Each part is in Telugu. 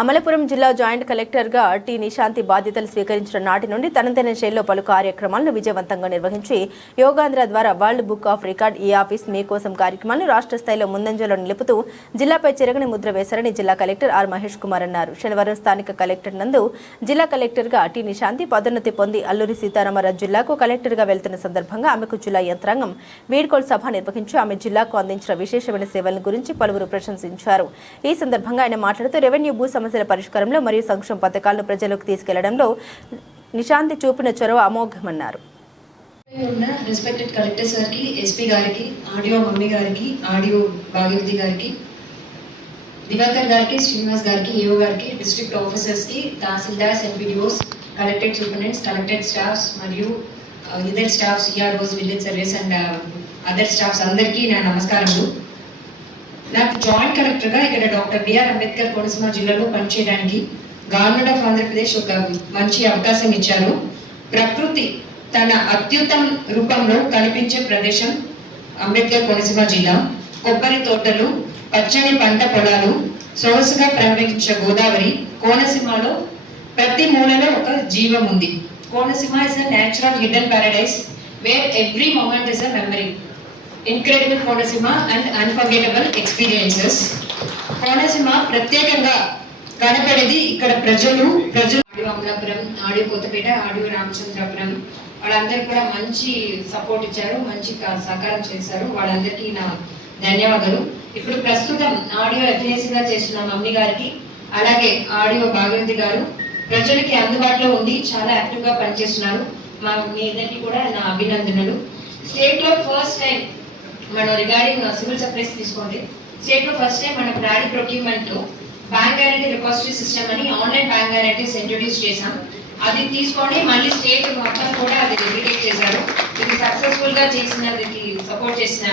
అమలాపురం జిల్లా జాయింట్ కలెక్టర్గా టి నిశాంతి బాధ్యతలు స్వీకరించిన నాటి నుండి తనదైన శైలిలో పలు కార్యక్రమాలను విజయవంతంగా నిర్వహించి యోగాంధ్ర ద్వారా వరల్డ్ బుక్ ఆఫ్ రికార్డ్ ఈ ఆఫీస్ మీకోసం కార్యక్రమాలను రాష్ట్ర స్థాయిలో ముందంజలో నిలుపుతూ జిల్లాపై చెరగని ముద్ర వేశారని జిల్లా కలెక్టర్ ఆర్ మహేష్ కుమార్ అన్నారు. శనివారం స్థానిక కలెక్టర్ నందు జిల్లా కలెక్టర్గా టి నిశాంతి పదోన్నతి పొంది అల్లూరి సీతారామరాజు జిల్లాకు కలెక్టర్గా వెళ్తున్న సందర్భంగా ఆమెకు జిల్లా యంత్రాంగం వీడ్కోలు సభ నిర్వహించి ఆమె జిల్లాకు అందించిన విశేషమైన సేవల గురించి పలువురు ప్రశంసించారు. ఈ సందర్భంగా ఆయన మాట్లాడుతూ రెవెన్యూ భూ సమస్యల పరిష్కారంలో మరియు సంక్షేమ పథకాలను ప్రజలకు తీసుకెళ్లడంలో నిశాంతి చూపిన చొరవ అమోఘమన్నారు. రెస్పెక్టెడ్ కలెక్టర్ సార్ కి, ఎస్పీ గారికి, ఆడియో మమ్మీ గారికి, ఆడియో భాగీరథి గారికి, దివాకర్ గారికి, శ్రీనివాస్ గారికి, ఏఓ గారికి, డిస్ట్రిక్ట్ ఆఫీసర్స్ కి, tahsildars, MPDOs, collectorate superintendents, collectorate staffs మరియు other staffs, EROs, village service and other staffs అందరికీ నా నమస్కారములు. నాకు జాయింట్ కలెక్టర్గా ఇక్కడ డాక్టర్ బిఆర్ అంబేద్కర్ కోనసీమ జిల్లాలో పనిచేయడానికి గవర్నమెంట్ ఆఫ్ ఆంధ్రప్రదేశ్ ఒక మంచి అవకాశం ఇచ్చారు. ప్రకృతి తన అత్యుత్తమ రూపంలో కనిపించే ప్రదేశం అంబేద్కర్ కోనసీమ జిల్లా. కొబ్బరి తోటలు, పచ్చని పంట పొలాలు, సొగసుగా ప్రవహించే గోదావరి. కోనసీమలో ప్రతి మూలలో ఒక జీవం ఉంది. Konaseema is a natural hidden paradise where every moment is a memory. Incredible Konaseema and unforgettable experiences. Konaseema ప్రత్యేకంగా కనపడేది ఇక్కడ ప్రజలు ఆడియో అమలాపురం, ఆడియో కొత్తపేట, ఆడియో రామచంద్రపురం వాళ్ళందరూ కూడా మంచి సపోర్ట్ ఇచ్చారు, మంచి సహకారం చేశారు. వాళ్ళందరికీ నా ధన్యవాదాలు. ఇప్పుడు ప్రస్తుతం ఆడియో ఎఫ్ఏసీగా చేస్తున్న మమ్మీ గారికి, అలాగే ఆడియో భాగీరథి గారు ప్రజలకి అందుబాటులో ఉండి చాలా యాక్టివ్ గా పనిచేస్తున్నారు. మీ ఇద్దరికి కూడా నా అభినందనలు. స్టేట్ లో ఫస్ట్ టైం మనం రిగార్డింగ్ సివిల్ సప్లైస్ తీసుకోండి. స్టేట్ లో ఫస్ట్ టైం మన ప్రైవేట్ ప్రొక్యూర్మెంట్ లో బ్యాంక్ గ్యారంటీ రిపాజిటరీ సిస్టమ్ అని ఆన్లైన్ బ్యాంక్ గ్యారంటీస్ ఇంట్రొడ్యూస్ చేశాం. అది తీసుకొని మళ్ళీ స్టేట్ మొత్తం కూడా అది రెగ్యులేట్ చేశారు. ఇది సక్సెస్ఫుల్ గా చేసినందుకు సపోర్ట్ చేసిన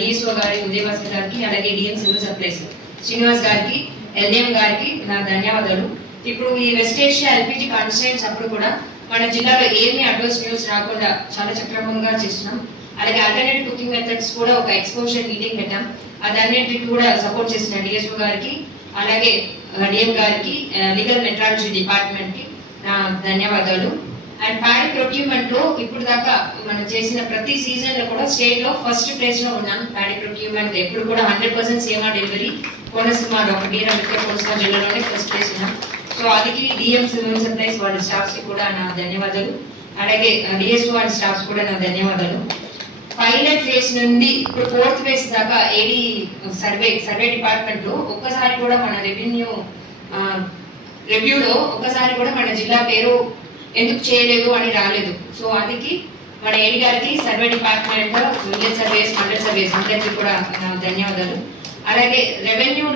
డిఎస్ఓ గారి, ఉదయభాస్కర్ గారికి, అలాగే డిఎం సివిల్ సప్లైస్ శ్రీనివాస్ గారికి, ఎల్డిఎం గారికి నా ధన్యవాదాలు. ఇప్పుడు ఈ వెస్ట్ ఏషియా ఎల్పిజి కాన్స్టిట్యూయెంట్స్ అప్పుడు కూడా మన జిల్లాలో ఏమీ అడ్వర్స్ న్యూస్ రాకుండా చాలా చక్రమంగా చేస్తున్నాం. అలాగే ఆల్టర్నేటివ్ కుకింగ్ మెథడ్స్ కూడా ఒక ఎక్స్పోజర్ మీటింగ్ పెట్టాం. అదన్నిటికి కూడా సపోర్ట్ చేసిన డిఎస్ఓ గారికి, అలాగే డిఎం గారికి, లీగల్ మెట్రాలజీ డిపార్ట్మెంట్ కి నా ధన్యవాదాలు. అండ్ ప్యాడీ ప్రొక్యూర్మెంట్ లో ఇప్పుడు దాకా మనం చేసిన ప్రతి సీజన్ లో కూడా స్టేట్ లో ఫస్ట్ ప్లేస్ లో ఉన్నాం. ప్యాడీ ప్రొక్యూర్మెంట్ ఎప్పుడు కూడా 100% సేమా delivery Konaseema doctor BR Ambedkar Konaseema జిల్లాలోనే ఫస్ట్ ప్లేస్ ఉన్నాం. సో అదికి డిఎం సివిల్ సప్లైస్ వాళ్ళ స్టాఫ్స్ కి కూడా నా ధన్యవాదాలు. అలాగే డిఎస్ఓ వాళ్ళ స్టాఫ్స్ కూడా నా ధన్యవాదాలు. పైలట్ ఫేజ్ నుండి ఇప్పుడు 4th ఫేజ్ దాకా ఏడీ సర్వే డిపార్ట్మెంట్ లో ఒక్కసారి కూడా మన రివ్యూలో ఒక్కసారి కూడా మన జిల్లా పేరు ఎందుకు చేయలేదు అని రాలేదు. సో అందుకే మన ఏడీ గారికి, survey department, village surveys, mandal surveys అందరికీ కూడా నా ధన్యవాదాలు. అలాగే రెవెన్యూ